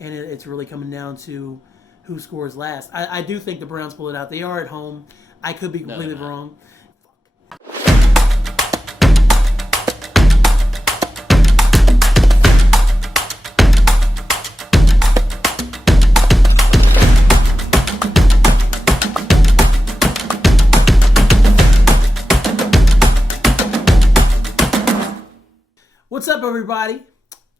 and it's really coming down to who scores last. I do think the Browns pull it out. They are at home. I could be completely wrong. What's up, everybody?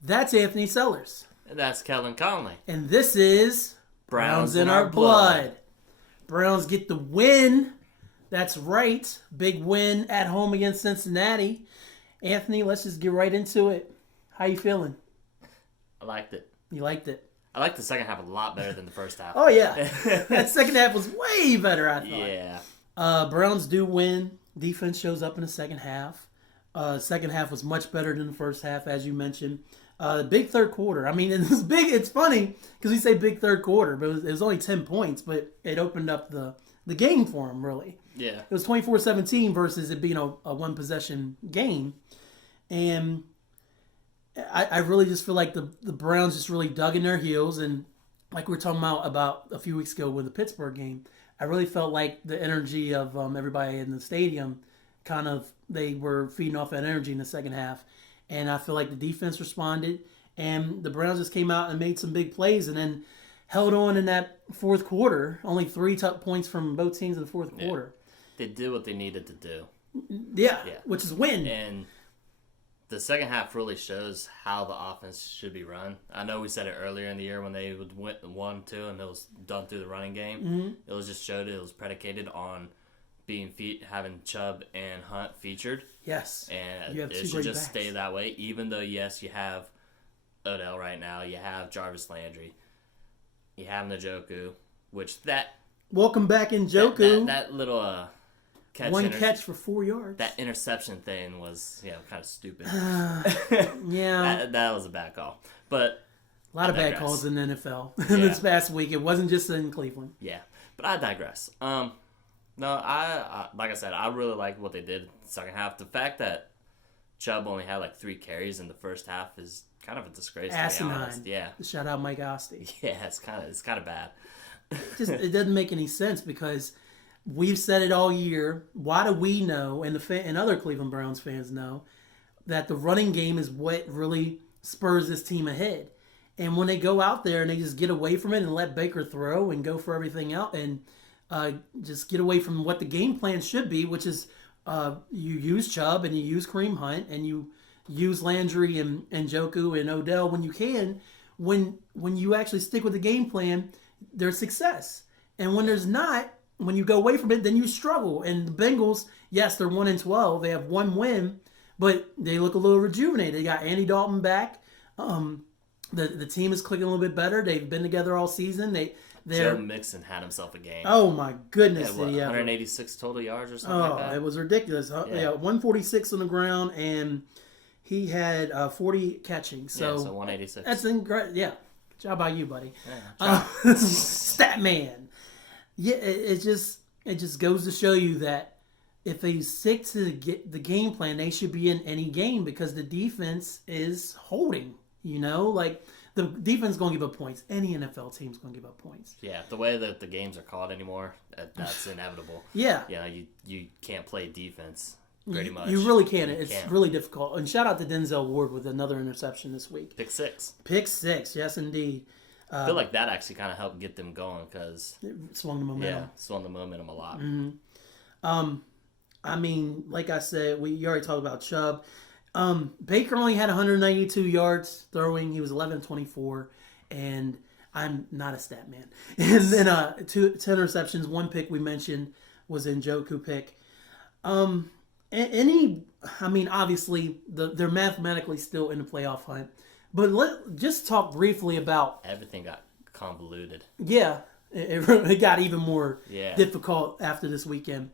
That's Anthony Sellers. And that's Kellen Conley. And this is Browns in Our Blood. Browns get the win. That's right. Big win at home against Cincinnati. Anthony, let's just get right into it. How you feeling? I liked it. You liked it? I liked the second half a lot better than the first half. Oh, yeah. That second half was way better, I thought. Yeah. Browns do win. Defense shows up in the second half. Second half was much better than the first half, as you mentioned. Big third quarter. I mean, it's big. It's funny because we say big third quarter, but it was only 10 points, but it opened up the game for them, really. Yeah. It was 24-17 versus it being a one-possession game. And I really just feel like the Browns just really dug in their heels. And like we were talking about a few weeks ago with the Pittsburgh game, I really felt like the energy of everybody in the stadium they were feeding off that energy in the second half. And I feel like the defense responded, and the Browns just came out and made some big plays and then held on in that fourth quarter. Only 3 tough points from both teams in the fourth quarter. They did what they needed to do. Yeah, which is win. And the second half really shows how the offense should be run. I know we said it earlier in the year when they went 1-2 and it was done through the running game. Mm-hmm. It was just showed it was predicated on having Chubb and Hunt featured. Yes. And it should just stay that way, even though, yes, you have Odell right now. You have Jarvis Landry. You have Njoku, which that... Welcome back, Njoku. That little catch... One catch for 4 yards. That interception thing was, kind of stupid. Yeah. That was a bad call. But... A lot of bad calls in the NFL this past week. It wasn't just in Cleveland. Yeah. But I digress. No, I like I said, I really liked what they did in the second half. The fact that Chubb only had like 3 carries in the first half is kind of a disgrace. Asinine. To be honest. Yeah. Shout out Mike Osti. Yeah, it's kind of bad. It doesn't make any sense because we've said it all year. Why do we know, and and other Cleveland Browns fans know, that the running game is what really spurs this team ahead. And when they go out there and they just get away from it and let Baker throw and go for everything else and just get away from what the game plan should be, which is you use Chubb and you use Kareem Hunt and you use Landry and Njoku and Odell when you can. When you actually stick with the game plan, there's success. And when there's not, when you go away from it, then you struggle. And the Bengals, yes, they're 1-12. They have 1 win, but they look a little rejuvenated. They got Andy Dalton back. The team is clicking a little bit better. They've been together all season. Joe Mixon had himself a game. Oh, my goodness. He had, 186 total yards or something like that? It was ridiculous. 146 on the ground, and he had 40 catching. So 186. That's incredible. Yeah. Good job by you, buddy. Yeah, Stat man. Yeah, it just goes to show you that if they stick to the game plan, they should be in any game because the defense is holding, Like... The defense is going to give up points. Any NFL team is going to give up points. Yeah, the way that the games are called anymore, that's inevitable. Yeah. Yeah, you can't play defense pretty much. You really can't. It's really difficult. And shout out to Denzel Ward with another interception this week. Pick 6. Pick 6, yes indeed. I feel like that actually kind of helped get them going because... It swung the momentum. Yeah, swung the momentum a lot. Mm-hmm. I mean, like I said, you already talked about Chubb. Baker only had 192 yards throwing. He was 11-24, and I'm not a stat man. And then 10 interceptions. 1 pick we mentioned was Njoku pick. Obviously, they're mathematically still in the playoff hunt. But let's just talk briefly about... Everything got convoluted. Yeah, it got even more difficult after this weekend.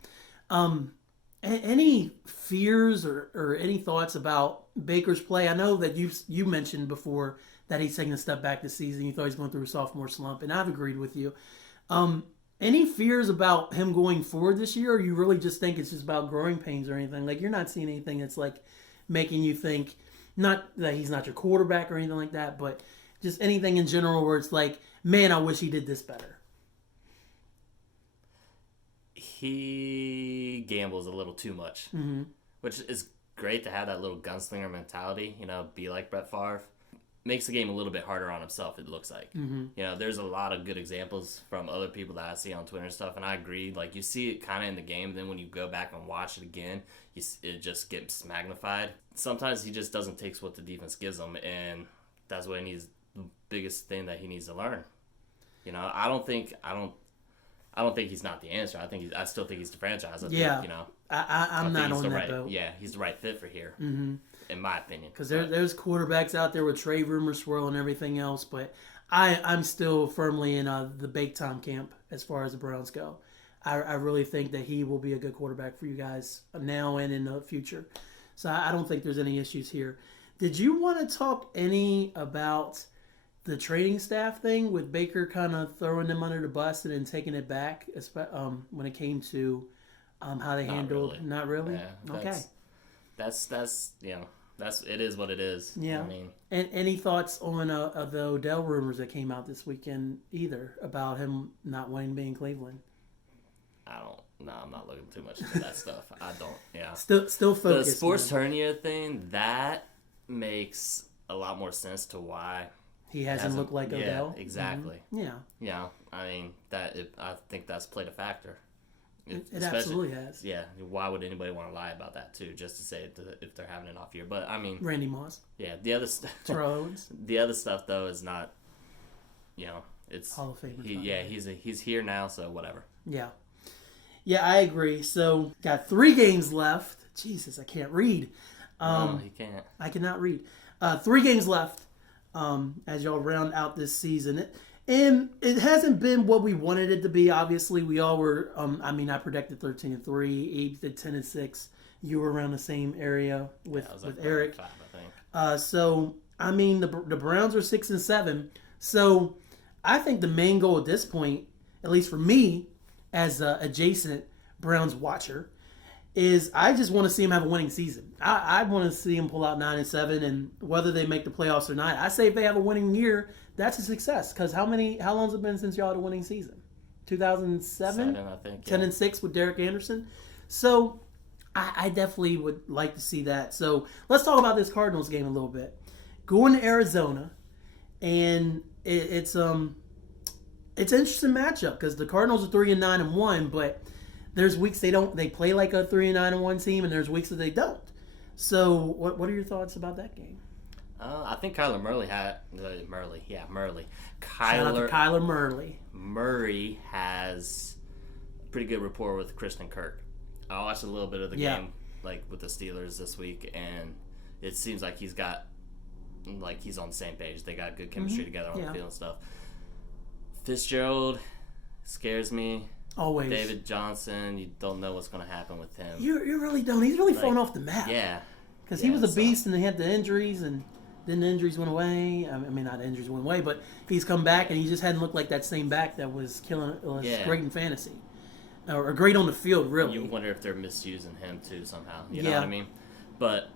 Any fears or any thoughts about Baker's play? I know that you mentioned before that he's taking a step back this season. You thought he was going through a sophomore slump, and I've agreed with you. Any fears about him going forward this year, or you really just think it's just about growing pains or anything? Like, you're not seeing anything that's, like, making you think, not that he's not your quarterback or anything like that, but Just anything in general where it's like, man, I wish he did this better. He gambles a little too much, which is great to have that little gunslinger mentality, be like Brett Favre. Makes the game a little bit harder on himself, it looks like. There's a lot of good examples from other people that I see on Twitter and stuff, and I agree. Like, you see it kind of in the game, then when you go back and watch it again, it just gets magnified. Sometimes he just doesn't take what the defense gives him, and that's what he needs, the biggest thing that he needs to learn. I don't think he's not the answer. I still think he's the franchise. I'm not on that boat. Yeah, he's the right fit for here, in my opinion. Because there's quarterbacks out there with trade rumors swirling and everything else, but I'm still firmly in the bake time camp as far as the Browns go. I really think that he will be a good quarterback for you guys now and in the future. So I don't think there's any issues here. Did you want to talk any about the training staff thing with Baker kind of throwing them under the bus and then taking it back when it came to how they handled? Really. Not really? Yeah, okay. That's it is what it is. Yeah. I mean, and any thoughts on the Odell rumors that came out this weekend either about him not wanting to be in Cleveland? I'm not looking too much into that stuff. I don't. Yeah. Still focused. The sports hernia thing, that makes a lot more sense to why he hasn't looked like Odell. Yeah, exactly. Mm-hmm. Yeah. I mean I think that's played a factor. It absolutely has. Yeah. Why would anybody want to lie about that too? Just to say if they're having an off year. But I mean, Randy Moss. Yeah. The other stuff. Owens. The other stuff though is not. It's Hall of Famer. He's here now, so whatever. Yeah. Yeah, I agree. So got 3 games left. Jesus, I can't read. No, he can't. I cannot read. 3 games left as y'all round out this season. And it hasn't been what we wanted it to be. Obviously, we all were. I predicted 13-3. Abe did 10-6. You were around the same area with Eric. 5, I think. So the Browns are 6-7. So I think the main goal at this point, at least for me, as an adjacent Browns watcher, is I just want to see him have a winning season. I want to see him pull out 9-7, and whether they make the playoffs or not, I say if they have a winning year, that's a success. Because how long's it been since y'all had a winning season? 2007? 7, I think. 10-6 with Derek Anderson. So I definitely would like to see that. So let's talk about this Cardinals game a little bit. Going to Arizona, and it's an interesting matchup because the Cardinals are 3-9-1, but there's weeks they play like a 3-9-1 team, and there's weeks that they don't. So what are your thoughts about that game? I think Kyler Murray had Murray. Shout out to Kyler Murray. Murray has a pretty good rapport with Christian Kirk. I watched a little bit of the game, like with the Steelers this week, and it seems like he's on the same page. They got good chemistry together on the field and stuff. Fitzgerald scares me. Always. David Johnson, you don't know what's going to happen with him. You really don't. He's really fallen off the map. Yeah. Because he was a beast, and they had the injuries, and then the injuries went away. I mean, not the injuries went away, but he's come back, and he just hadn't looked like that same back that was great in fantasy. Or great on the field, really. You wonder if they're misusing him, too, somehow. You know what I mean? But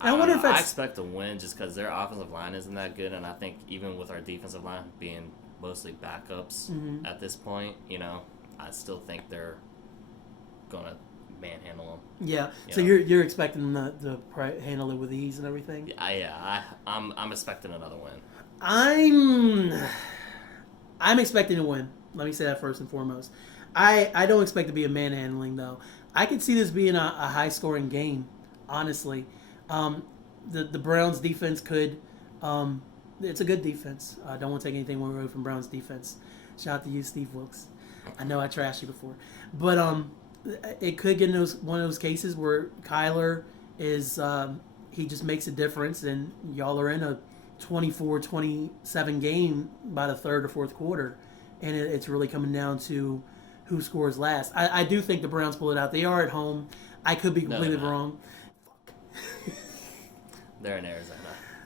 I wonder if I expect to win just because their offensive line isn't that good, and I think even with our defensive line being mostly backups at this point, I still think they're going to manhandle them. Yeah. So you're expecting them to handle it with ease and everything? Yeah. I'm expecting another win. I'm expecting to win. Let me say that first and foremost. I don't expect to be a manhandling, though. I could see this being a high-scoring game, honestly. The Browns' defense could... it's a good defense. I don't want to take anything away from Browns' defense. Shout out to you, Steve Wilkes. I know I trashed you before. But it could get in one of those cases where Kyler is... he just makes a difference, and y'all are in a 24-27 game by the third or fourth quarter. And it's really coming down to who scores last. I do think the Browns pull it out. They are at home. I could be completely wrong. Fuck. They're in Arizona.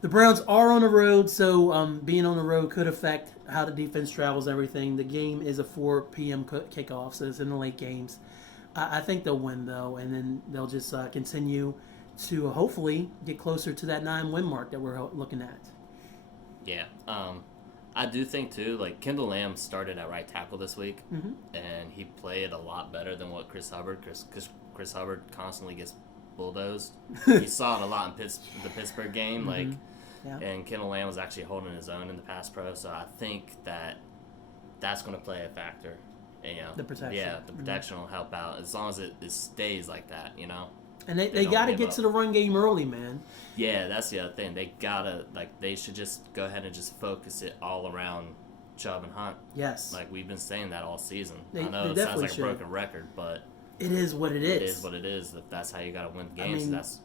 The Browns are on the road, so being on the road could affect how the defense travels, everything. The game is a 4 p.m. kickoff, so it's in the late games. I think they'll win, though, and then they'll just continue to hopefully get closer to that 9-win mark that we're looking at. Yeah. I do think, too, like, Kendall Lamb started at right tackle this week, and he played a lot better than what Chris Hubbard, because Chris Hubbard constantly gets bulldozed. You saw it a lot in the Pittsburgh game, and Kendall Lamb was actually holding his own in the pass pro, so I think that's going to play a factor. You know, the protection. Yeah, the protection will help out, as long as it stays like that, you know. And they got to get to the run game early, man. Yeah, that's the other thing. They gotta, like, they should just go ahead and just focus it all around Chubb and Hunt. Yes. Like, we've been saying that all season. I know it sounds like a broken record, but it is what it is. It is what it is. That's how you gotta win games. I mean, that's,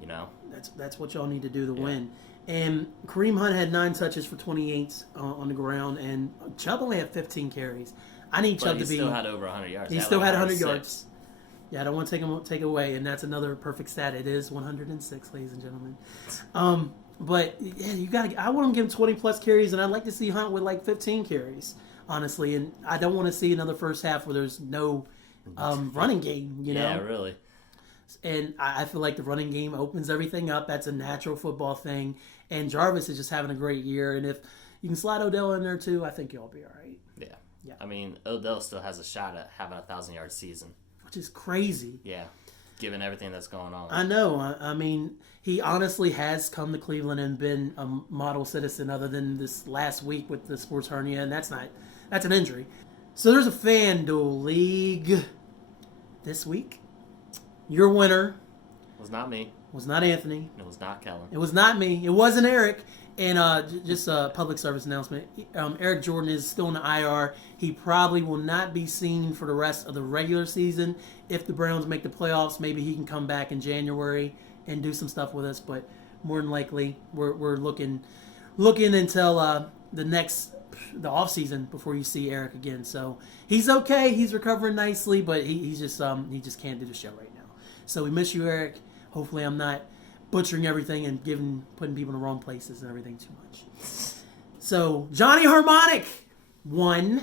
you know. That's what y'all need to do to win. And Kareem Hunt had 9 touches for 28 on the ground, and Chubb only had 15 carries. I need Chubb to be. He still had over 100 yards. He still had 100 yards. Yeah, I don't want to take away, and that's another perfect stat. It is 106, ladies and gentlemen. But yeah, I want to give him 20 plus carries, and I'd like to see Hunt with like 15 carries, honestly. And I don't want to see another first half where there's no running game. You know? Yeah, really. And I feel like the running game opens everything up. That's a natural football thing. And Jarvis is just having a great year. And if you can slide Odell in there too, I think you'll be all right. Yeah. I mean, Odell still has a shot at having a 1,000-yard season. Which is crazy. Yeah, given everything that's going on. I know. I mean, he honestly has come to Cleveland and been a model citizen other than this last week with the sports hernia, and that's an injury. So there's a Fanduel League this week. Your winner was not me. Was not Anthony. It was not Kellen. It was not me. It wasn't Eric. And just a public service announcement. Eric Jordan is still in the IR. He probably will not be seen for the rest of the regular season. If the Browns make the playoffs, maybe he can come back in January and do some stuff with us. But more than likely, we're looking until the off season before you see Eric again. So he's okay. He's recovering nicely, but he just can't do the show right now. So we miss you, Eric. Hopefully, I'm not butchering everything and putting people in the wrong places and everything too much. So Johnny Harmonic won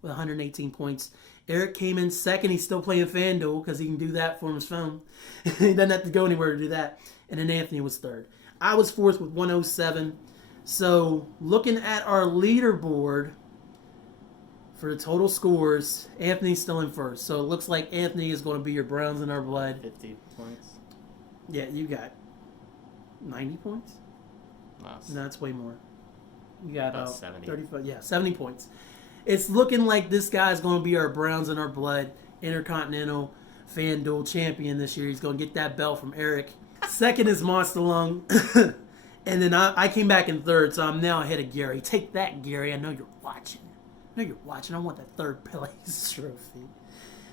with 118 points. Eric came in second. He's still playing FanDuel because he can do that from his phone. He doesn't have to go anywhere to do that. And then Anthony was third. I was fourth with 107. So looking at our leaderboard for the total scores, Anthony's still in first. So it looks like Anthony is going to be your Browns in our blood. 50 points. Yeah, you got 90 points? Nice. No, it's way more. You got about 70. 35. Yeah, 70 points. It's looking like this guy's going to be our Browns in our blood Intercontinental FanDuel champion this year. He's going to get that belt from Eric. Second is MONSTALUNG. And then I came back in third, so I'm now ahead of Gary. Take that, Gary. I know you're watching. I want that third place trophy.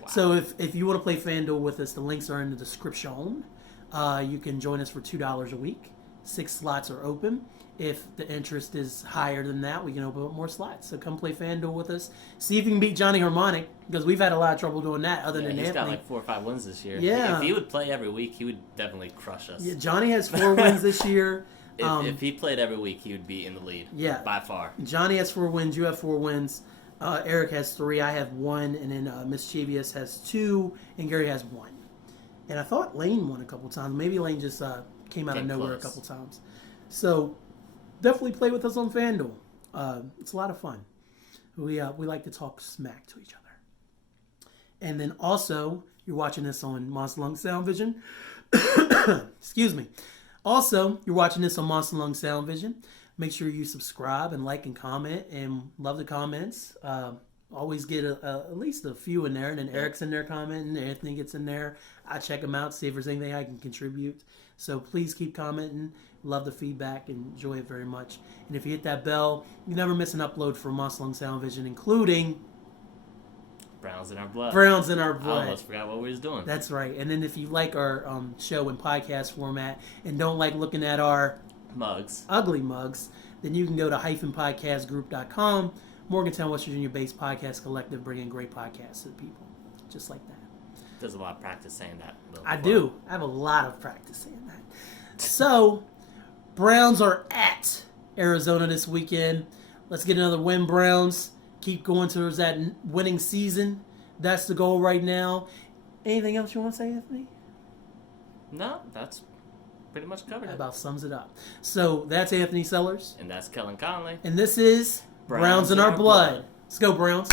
Wow. So if you want to play FanDuel with us, the links are in the description. You can join us for $2 a week. 6 slots are open. If the interest is higher than that, we can open up more slots. So come play FanDuel with us. See if you can beat Johnny Harmonic, because we've had a lot of trouble doing that other than he's Anthony. Got like 4 or 5 wins this year. Yeah. If he would play every week, he would definitely crush us. Yeah, Johnny has 4 wins this year. If he played every week, he would be in the lead. Yeah. By far. Johnny has 4 wins. You have 4 wins. Eric has 3. I have 1. And then Mischievous has 2. And Gary has 1. And I thought Lane won a couple times. Maybe Lane just came out of nowhere a couple times. So definitely play with us on FanDuel. It's a lot of fun. We like to talk smack to each other. And then also, you're watching this on MONSTALUNG Sound Vision. Excuse me. Also, you're watching this on MONSTALUNG Sound Vision. Make sure you subscribe and like and comment, and love the comments. Always get at least a few in there, and then Eric's in there commenting, Anthony gets in there. I check them out, see if there's anything I can contribute. So please keep commenting. Love the feedback and enjoy it very much. And if you hit that bell, you never miss an upload from MONSTALUNG Sound Vision, including Browns in our blood. Browns in our blood. I almost forgot what we was doing. That's right. And then if you like our show in podcast format and don't like looking at our ugly mugs, then you can go to -podcastgroup.com. Morgantown, West Virginia based podcast collective, bringing great podcasts to the people. Just like that. There's a lot of practice saying that. I do. I have a lot of practice saying that. So, Browns are at Arizona this weekend. Let's get another win, Browns. Keep going towards that winning season. That's the goal right now. Anything else you want to say, Anthony? No, that's pretty much covered That it. about sums it up. So that's Anthony Sellers. And that's Kellen Conley. And this is Browns in Our Blood. Let's go, Browns.